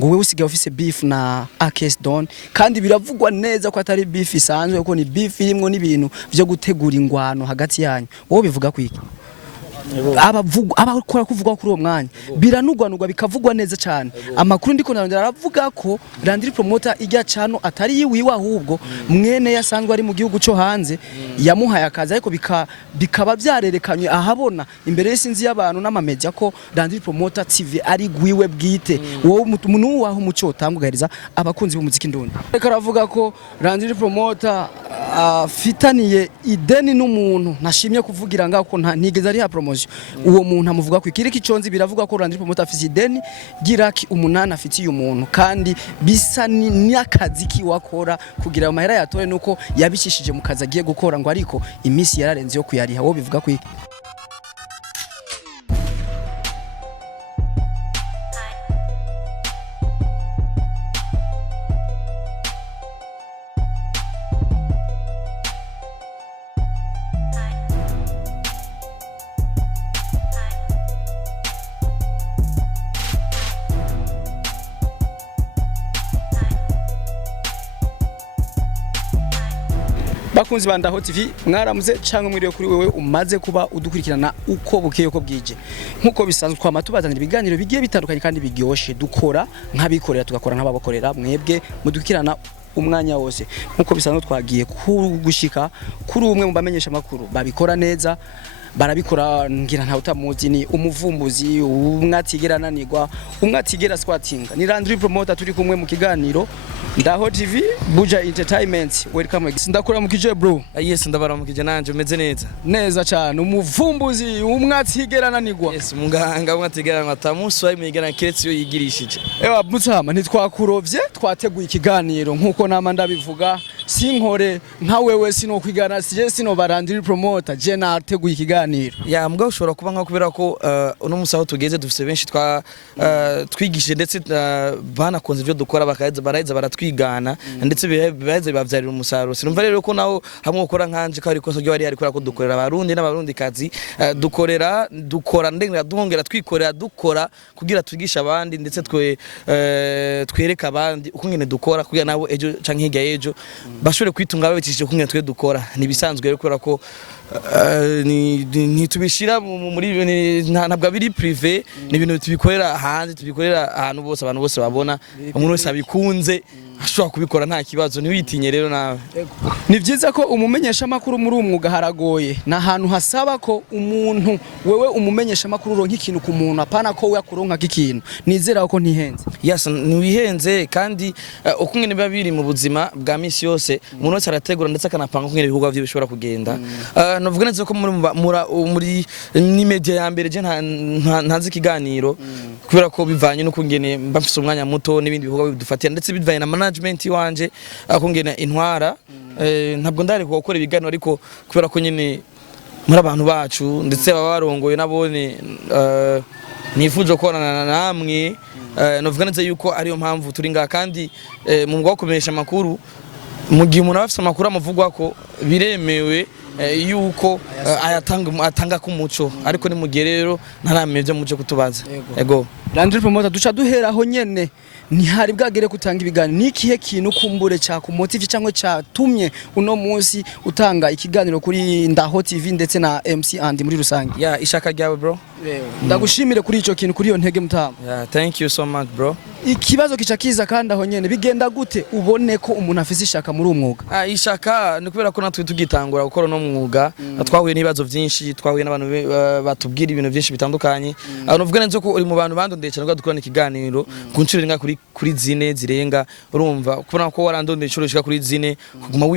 ngo wewe usigaye ufise beef na Akes Don kandi biravugwa neza ko atari beef isanzwe ko ni beef irimwo n'ibintu byo gutegura ingwano hagati yanyu wowe bivuga kwiki abakora kuvuga kuri uwo mwanya biranugwanugwa bikavugwa neza cyane amakuru ndiko narondera aravuga ko Landry Promoter ijya cano atari yiwiwe ahubwo mwene yasanzwe ari mu gihugu cyo hanze yamuhaye akazi ariko bikaba byarerekanywe ahabona imbere y'insinzi y'abantu n'amamedia ko Landry Promoter TV ari gwiwe bwite wowe umuntu waho umuco utangugariza abakunzi b'umuziki ndundi reka aravuga ko Landry Promoter afitaniye ideni n'umuntu nashimye kuvugira ngako ntigeze ari ha promotion uwo muntu amuvuga ko ikiri kiconzi biravuga ko Landry Promoter afite ideni giraki umunana afitiye umuntu kandi bisa n'akazi kiwakora kugira amahera yatore nuko yabishishije mu kazi agiye gukora ngo ariko imisi yararenze yo kuyariha wo bivuga ko bakunzi bandaho TV mwaramuze cyangwa mwiriwe kuri wewe umaze kuba udukurikirana uko bukeye uko bwije nkuko bisanzwe kwa matubazanira ibiganiro bigiye bitandukanye kandi bigyoshe dukora nkabikorera tugakora nk'ababakorera mwebwe mudukirana umwanya wose nkuko bisanzwe twagiye gushika kuri umwe mu bamenyesha makuru babikora neza barabikora ngira nta utamuzi ni umuvumbuzi umwatigera nanigwa umwatigera squatinga ni Landry Promoter turi kumwe mu kiganiro Ndaho TV Buja Entertainment welcome ndakora mukije bro yes ndabaramukije nanje umeze neza cyane umuvumbuzi umwatigera nanigwa yes muganga umwatigera ngatamuso ari migana keretse yo yigirishije ewa mutsama ntitwakurovye twateguye ikiganiro nkuko nama ndabivuga sinkore nka wewe sino kwigana sije sino Landry Promoter je nateguye ikiganiro ya mbwa ushobora kuba nka kubera ko uno musaho tugeze dufise benshi twigishije ndetse banakonze byo dukora baraheza baratwigana ndetse baheze bavyarira umusaruro sinumva rero ko naho hamwe ukora nkanje ko ari koso ryo ari ariko ko dukorera abarundi n'abarundi kazi dukora ndengera duhongera twikorera dukora kugira twigisha abandi ndetse twereka abandi uko ngene dukora kugira nabo ejo canke hirya ejo bashobore kwitunga babicishije uko ngene twe dukora nibisanzwe rero kubera ko ni tubishira muri ntabwo biri privé ni ibintu tubikorera hanze tubikorera ahantu bose abantu bose babona umuntu wese abikunze ashobora kubikora nta kibazo ntiwitinye rero nawe ni byiza ko umumenyesha makuru muri umwuga haragoye na ahantu hasaba ko umuntu wewe umumenyesha makuru ronka ikintu ku muntu apana ko we akuronka ikintu nizera ko ntihenze yes niwihenze kandi uko ngene biba biri mu buzima bwa misi yose umuntu wese arategura ndetse akanapanga uko ngene ibihugu byo bishobora kugenda navuga neza ko muri ni media ya mbere je ntazi ikiganiro kubera ko bivanye no kungene mbafise umwanya muto n'ibindi bihugu bidufatira ndetse bivanye na management wanje akongena intwara ntabwo ndari gukora ibiganiro ariko kubera ko nyine muri abantu bacu ndetse baba barongoye nabone nifuje korana namwe navuga neza yuko ariyo mpamvu turi nga kandi mu mugwa kumenyesha makuru mu gihe umuntu afite amakuru amuvugwa ko biremewe yuko atanga ku muco ariko ni mu gihe rero ntarameze muco kutubaza ego Landry Promoter duca duheraho nyene ntihari bwagere kutanga ibiganiro nikihe kintu kumbure cha ku motive cyangwa cyatumye uno munsi utanga ikiganiro kuri Ndaho TV ndetse na MC and muri rusange ya ishaka ryawe bro ndagushimire kuri ico kintu kuri iyo ntege mutama thank you so much bro ikibazo kicakiza kandi aho nyene bigenda gute ubone ko umuntu afise ishaka muri umwuga ishaka ni kubera ko natwe tugitangura gukora no mwuga twahuye n'ibibazo byinshi twahuye n'abantu batubwira ibintu byinshi bitandukanye navuga neza ko uri mu bantu bandondeye cyane dukorana ikiganiro ku ncuro ringa kuri zine zirenga urumva kubona ko warandondeye icuro shika kuri zine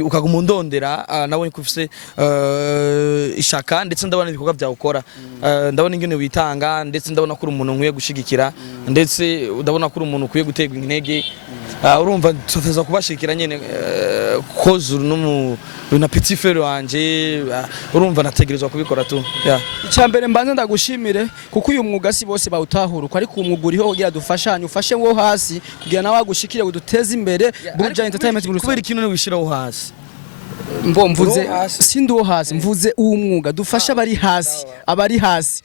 ukaguma undondera nabonye ko ufise ishaka ndetse ndabona ibikorwa bya ukora ndabona ingene witanga ndetse ndabona ko umuntu nkwiye gushigikira ndetse ndabona ko umuntu ukwiye gutegwa intege urumva tuteza kubashikira nyene kozuru no na petit frère wanje urumva nategerezwa kubikora tu icyambere mbanze ndagushimire kuko uyu mwuga si bose bawutahura uko ariko umwuga uriho kugira dufashanye ufashe wo hasi kugira nawe agushikire uduteze imbere Buja Entertainment kubera ikintu no gushiraho hasi mvuze sindi wo hasi mvuze uwo mwuga dufasha abari hasi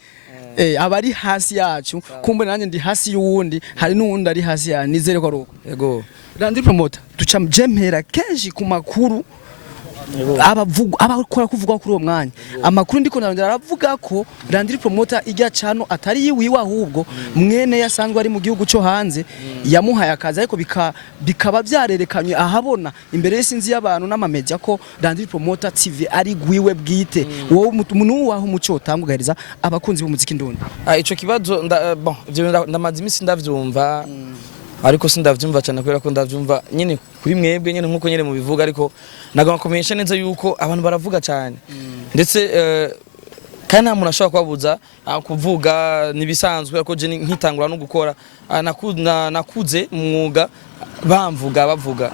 abari hasi yacu kumbe nanjye ndi hasi y'uwundi hari n'uwundi ari hasi ya nizere ko ari uko yego Landry Promoter duca jempera kenshi ku makuru abakora kuvuga kuri uwo mwanya amakuru ndiko narondera aravuga ko Landry Promoter ijya cano atari yiwiwe ahubwo mwene yasanzwe ari mu gihugu cyo hanze yamuhaye akazi ariko bikaba byarerekanywe ahabona imbere y'insinzi y'abantu n'amamedia ko Landry Promoter TV ari gwiwe bwite wowe umuntu waho umuco utangugariza abakunzi b'umuziki ndundi ico kibazo ndamaze imisi ndavyumva ariko sindavyumva cyane kubera ko ndavyumva nyine kuri mwebwe nyine nkuko nyine mu bivuga ariko nagomba kumenyesha neza yuko abantu baravuga cyane ndetse kandi nta muntu ashobora kubabuza kuvuga nibisanzwe ko je nkitangura no gukora nakuze umwuga bavuga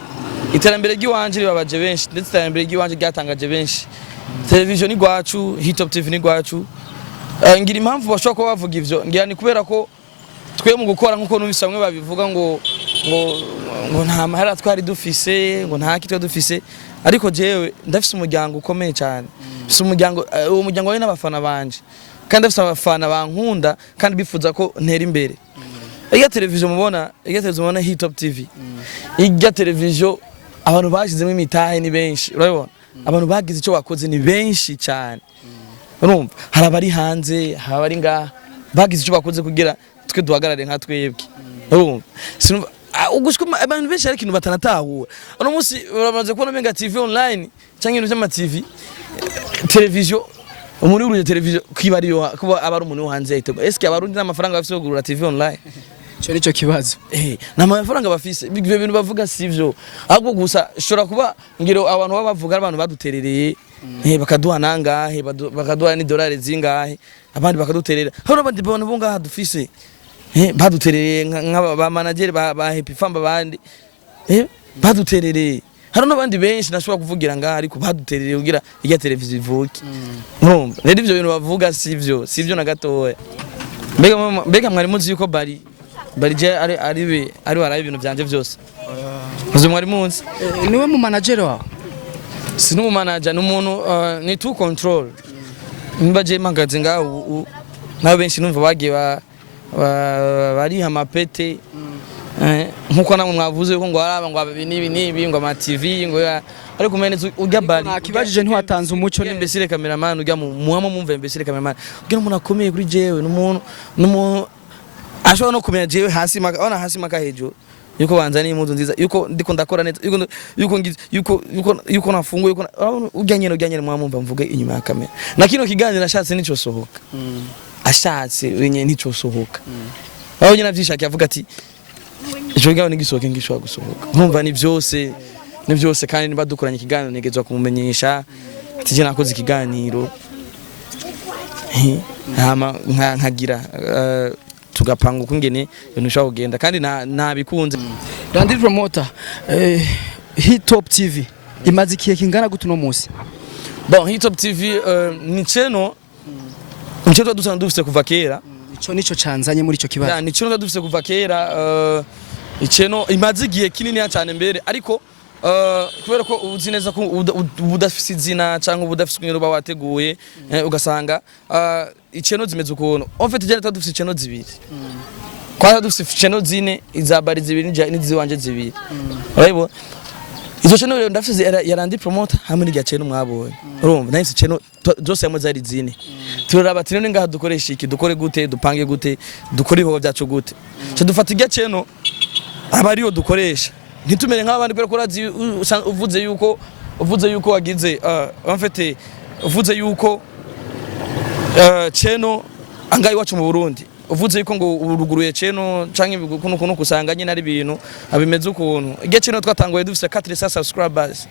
iterambere ry'iwanje ribabaje benshi ndetse iterambere ry'iwanje ryatangaje benshi television ni gwacu Hitop TV ni gwacu ngira impamvu bashobora kuba bavuga ivyo ngira ni kubera ko twe mu gukora nkuko numvise bamwe babivuga ngo nta mahera twari dufise ngo nta kitwe dufise ariko jewe ndafise umuryango ukomeye cyane fise umuryango uwo muryango wawe n'abafana banje kandi ndafise abafana bankunda kandi bifuza ko ntera imbere iya television mubona Hitop TV iya television abantu bashizemo imitahe ni benshi urabona abantu bagize icyo bakoze ni benshi cyane urumva hari abari hanze hari abari ngaha bagize icyo bakoze kugira twe duhagarare nka twebwe urumva ugushika abantu benshi ari kintu batanatahura uno munsi uramaze kubona menga TV online cyangwa ibintu by'ama TV television umuri uruje television kwibariyo kuba abari umuntu hanze yitego eske abarundi n'amafaranga bafise kugurura TV online cyo nico kibazo n'amafaranga bafise ibyo bintu bavuga sivyo ahubwo gusa shora kuba ngiro abantu bavuga abantu baduterereye bakaduha nangahe bakaduha ni dolari zingahe abandi bakaduterera hari abandi bantu bungaha dufise baduterereye nk'aba manager ba Happy Famba bandi baduterereye hari n'abandi benshi nashobora kuvugira ngaha ariko baduterereye kugira ijya televiziyo ivuke urumva rero ivyo bintu bavuga sivyo na gatoya mbega mwari muzi yuko bari je ari waraye ibintu byanje byose muzi mwari muzi niwe mu manager wawe si n'umu manager n'umuntu ni to control mbaje magaze ngaho nawe benshi numva bagiye bari amapete nkuko namwe mwavuze ko ngo araba ngo nibi ngo ama TV ngo ariko umenetse ujya bari nakibajije ntiwatanze umuco n'imbesire cameraman ujya muhama mumve imbesire cameraman ugira umuntu akomeye kuri jewe n'umuntu ashobora no kumenya jewe hasi maka hejuru yuko banzani impuzu nziza yuko ndiko ndakora neza yuko nafunguye yuko ujyanyene mwamumva mvuge inyuma ya kamera na kino kiganiro ashatse nico sohoka ashatse wenye nico sohoka aho nyina vyishaka yavuga ati ico gaho nigisohoke ngishwa gusohoka nkumva ni byose kandi niba dukoranye ikiganiro negezwa kumumenyesha ati je nakoze ikiganiro nkagira tugapanga ukungene ibintu bishobora kugenda kandi nabikunze Landry Promoter Hitop TV imaze ikihe kingana gute no munsi bon Hitop TV ni channel dusanga dufise kuva kera nico canzanye muri ico kibazo ni channel dufise kuva kera channel imaze igihe kinini cyane mbere ariko kubera ko uzi neza ko udafise izina cyangwa udafise kunyero bawateguye ugasanga ichannel zimeze ukuntu en fait je dufise channel zibiri kwa dufise channel zine izabari zibiri n'iziwanje zibiri urayibona izo channel rero ndafise ya Landry Promoter hamwe n'irya channel mwabonye urumva nahise channel zose hamwe zari zine turaraba ati none ngaha dukoresha iki dukore gute dupange gute dukore ibikorwa byacu gute cyo dufata irya channel abariyo dukoresha ntitumere nk'abandi kubera ko urazi uvuze yuko wagize en fait uvuze yuko channel angaye wacu mu Burundi uvuze yuko ngo uruguruye channel canke kuno kusanga nyine ari ibintu abimeze ukuntu igihe channel twatanguye dufise 400 subscribers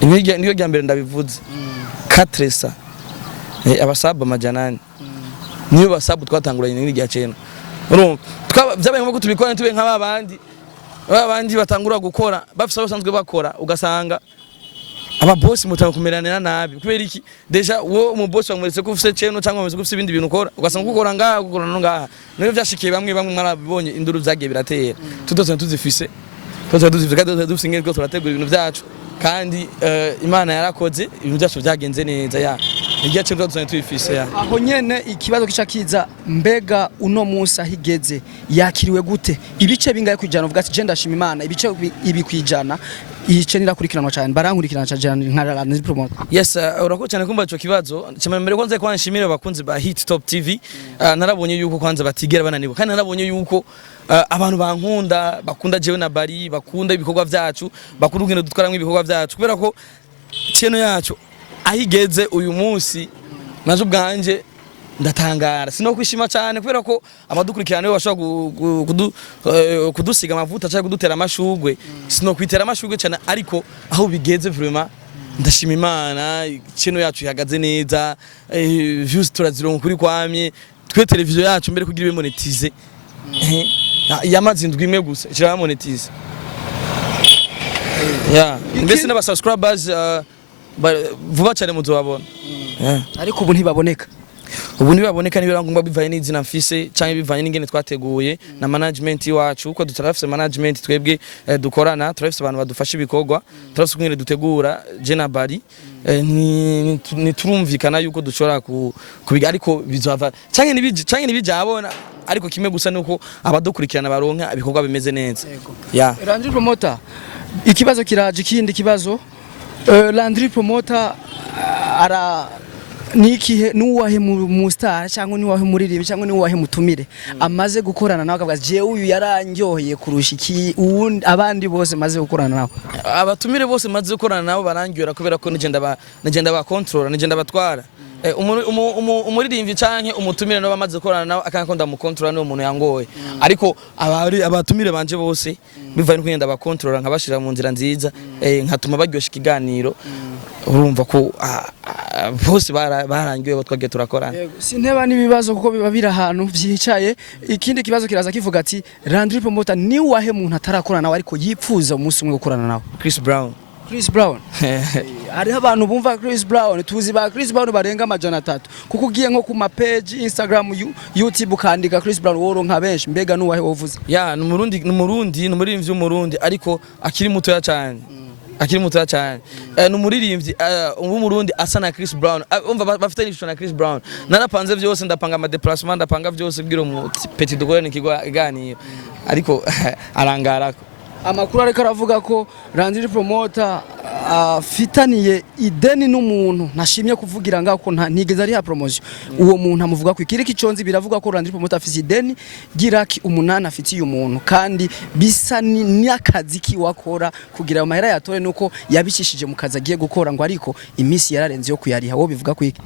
niyo rya mbere ndabivuze 400 abasaba majanani niyo basabu twatanguranye n'irya channel urumva byabaye ngo tubikora tube nk'abandi batangura gukora bafise basanzwe bakora ugasanga aba boss mutakumeranira nabi kubera iki deja wo mu boss bamweretse ko ufise channel cyangwa bamweretse ko ufise ibindi bintu ukora ugasanga ukora ngaha ukora no ngaha niyo byashikiye bamwe mwarabibonye induru zagiye biratera tudoze tuzifise dufise ngere ko turategura ibintu byacu kandi Imana yarakoze ibintu byacu byagenze neza igihe cyo tuzanye twifise ya aho nyene ikibazo kica kiza mbega uno munsi ahigeze yakiriwe gute ibice bingaye kwijana uvuga ati je ndashima Imana ibice ibi kwijana ice nirakurikiranwa cyane barankurikirana cyane nka Landry Promoter. Yes, urako cyane kumva ico kibazo cyamemere kwanze kwanshimira bakunzi ba Hit Top TV. Narabonye yuko kwanza batigera bananiwe kandi narabonye yuko abantu bankunda bakunda jewe na Bari bakunda ibikorwa vyacu bakunda ugendo dutwaramwe ibikorwa vyacu kubera ko cyeno yacu ahigeze uyu munsi naje ubwanje ndatangara sino kwishima cyane kubera ko abadukurikirana bashobora kudusiga amavuta cyangwa kudutera amashugwe sino kwitera amashugwe cyane ariko aho bigeze vraiment ndashima Imana cyeno yacu ihagaze neza views turazironka kuri kwamye twe televiziyo yacu mbere kugira ibe monetize yamazindwi imwe gusa cyangwa monetize mbese n'aba subscribers vuba cyane muzobabona ariko ubu ntibaboneka ubu ntibaboneka niba ngomba bivaye n'izina mfise cyangwa bivanye n'ingene twateguye na management iwacu uko dutarafise management twebwe dukorana turafise abantu badufasha ibikorwa turafise ingene dutegura je na Bari niturumvikana yuko dushobora kubiga ariko bizova canke nibijabona ariko kimwe gusa nuko abadukurikirana baronka ibikorwa bimeze neza Landry Promoter ikibazo kiraje ikindi kibazo Landry Promoter ara nikihe nuwahe mu star cyangwa niwahe muririmbi cyangwa niwahe mutumire amaze gukorana nawe akavuga je uyu yarangyoheye kurusha iki abandi bose maze gukorana nawe abatumire bose maze gukorana nabo barangyohera kubera ko nigenda ba control nigenda batwara umuririmbi canke umutumire no bamaze gukorana nawe akankonda mu control no umuntu yangoye ariko abatumire banje bose bivaye n'ukugenda ba control nkabashira mu nzira nziza nkatuma baryosha ikiganiro urumva ko bose barangiwe twagiye turakorana sinteba nibibazo kuko biba bira ahantu vyicaye ikindi kibazo kiraza kivuga ati Landry Promoter ni wahe muntu atarakorana nawe ariko yipfuza umunsi umwe gukorana nawe Chris Brown ari abantu bumva Chris Brown tuzi ba Chris Brown barenga amajana 3 kuko ugiye nko ku ma page Instagram YouTube ukandika Chris Brown woronka benshi mbega nuwahe wovuze n'umurimvyi w'umurundi ariko akiri muto cyane n'umuririmbyi w'umurundi asa na Chris Brown umva bafite n'ishusho na Chris Brown narapanze byose ndapanga ama déplacement ndapanga byose bwira mu petit dogorane kiganiro ariko arangarako amakuru ariko aravuga ko Landry Promoter afitaniye ideni n'umuntu ntashimye kuvugira ngako ntigeze ari ha promotion uwo muntu amuvuga ko ikiri kiconzi biravuga ko Landry Promoter afite ideni giraki umunana afitiye umuntu kandi bisa n'akazi kiwakora kugira amahera yatore nuko yabishishije mu kazi agiye gukora ngo ariko imisi yararenze yo kuyariha wo bivuga ko iki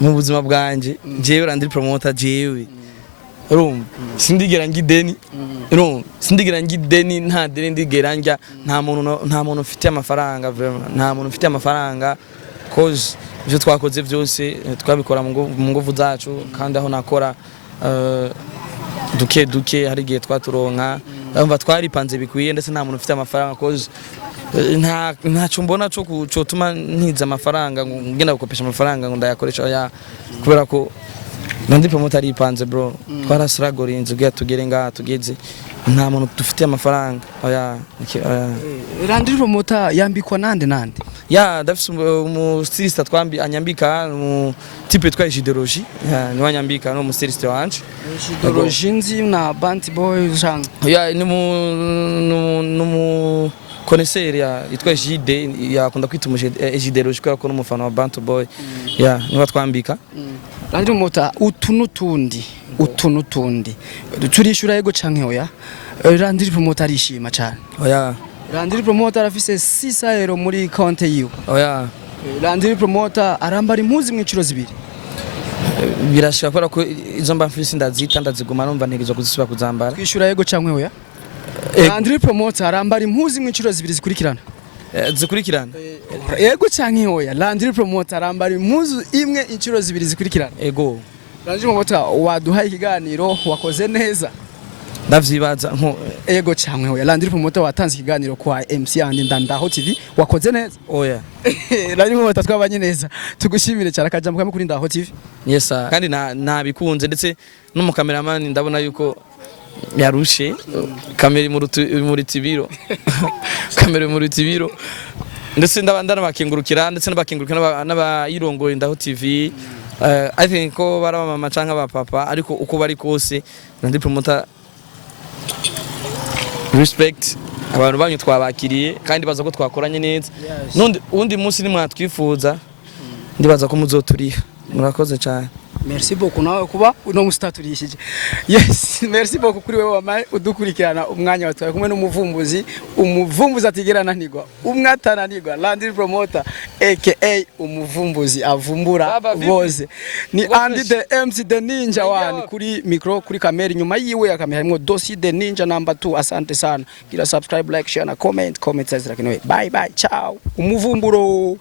mu buzima bwanje jewe Landry Promoter jewe urumva sindigera ngideni urumva sindigera ngideni nta deni ndigera njya nta muntu ufite amafaranga vraiment nta muntu ufite amafaranga cause byo twakoze byose twabikora mu nguvu zacu kandi aho nakora duke hari gihe twaturonka umva twaripanze bikwiye ndetse nta muntu ufite amafaranga cause nta cumbona cyo tuma ntiza amafaranga ngenda gukopesha amafaranga ngo ndayakoresha kubera ko Landry Promoter aripanze bro twarasiragorinze ugiye tugere ngaha tugeze nta muntu dufite amafaranga Landry Promoter yambikwa nande dafise umustiliste twambi anyambika mu type twa ideologie ni wanyambika no mustiliste wanje ideologie nzi na Bant Boy jang ni mu connaisseur yitwa JD yakunda kwituma ideologie ko n'umufana wa Bant Boy niwa twambika Landry Promoter utunutundi turishura yego canke oya Landry Promoter arishima cyane Landry Promoter afise 6 euro muri konte yiwe Landry Promoter arambara impuzi mw'iciro zibiri birashika kora ko izo mba mfise ndaziguma numva ntegezo kuzisubira kuzambara kwishura yego canke oya Landry Promoter arambara impuzi mw'iciro zibiri zikurikirana yego canke oya Landry Promoter arambara impuzu imwe inciro zibiri zikurikirana ego Landry Promoter waduhaye ikiganiro wakoze neza ndavyibaza nko ego canke oya Landry Promoter watanze ikiganiro kwa MC andi Ndandaho TV wakoze neza oya Landry Promoter twabanye neza tugushimire cyane akajambo kamwe kuri Ndaho TV kandi nabikunze ndetse no mu cameraman ndabona yuko yarushe kamera muri tibiro ndetse ndabandana bakingurukira ndetse n'abakingurukira n'abayirongoye Ndaho TV. I think ko baraba mama canka ba papa ariko uko bari kose Landry Promoter respect abantu banyu twabakiriye kandi baza ko twakoranye neza. Undi munsi nimwatwifuza ndibaza ko muzoturiha. Murakoze cyane. Merci beaucoup nawe kuba uno mustaturishije. Yes, merci beaucoup kuri wewe wamaye udukurikirana umwanya watwaye kumwe n'umuvumbuzi atigerana nigwa. Umwatananigwa Landry Promoter aka umuvumbuzi avumbura bose. Ni Andy the MC the Ninja one kuri micro kuri kamera nyuma yiwe yakamera harimo dossier the Ninja number 2. Asante sana. Gira subscribe, like, share na comment. Comment says like anyway. Bye bye. Ciao. Umuvumburo.